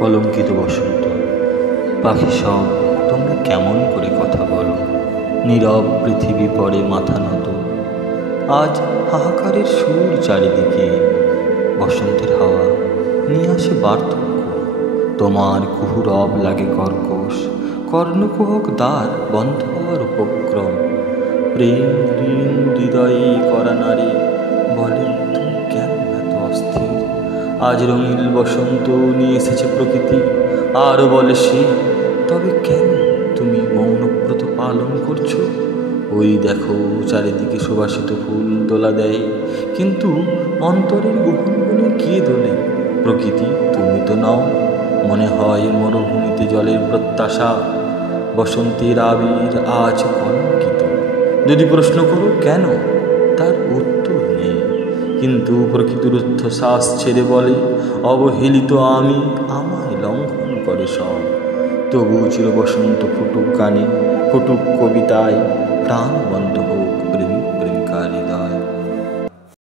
কলঙ্কিত বসন্ত। পাখি সব তোমরা কেমন করে কথা বলো, নীরব পৃথিবী পড়ে মাথা নত। আজ হাহাকারের সুর চারিদিকে, বসন্তের হাওয়া নিয়ে আসে বার্ধক্য। তোমার কুহুরব লাগে কর্কশ, কর্ণকুহক দ্বার বন্ধ হওয়ার উপক্রম। প্রেম ঋণ হৃদয়ে করা নারী বলে, তুমি কেন এত অস্থির? আজ রঙিল বসন্ত নিয়ে এসেছে প্রকৃতি, আরও বলে সে, তবে কেন তুমি মৌনব্রত পালন করছো? ওই দেখো চারিদিকে সুবাসিত ফুল দোলা দেয়, কিন্তু অন্তরের গহনগুলি কে দোলে? প্রকৃতি তুমি তো নাও, মনে হয় মরুভূমিতে জলের প্রত্যাশা। বসন্তের আবির আজ কলঙ্কিত। যদি প্রশ্ন করো কেন, তার উত্তর নেই। কিন্তু প্রকৃতির ঊর্ধ্বশ্বাস ছেড়ে বলে, অবহেলিত আমি, আমায় লঙ্ঘন করে সব। তবুও চির বসন্ত ফুটুক গানে, ফুটুক কবিতায়, প্রাণ বন্ধ হোক প্রেমিক প্রেমিকার হৃদয়।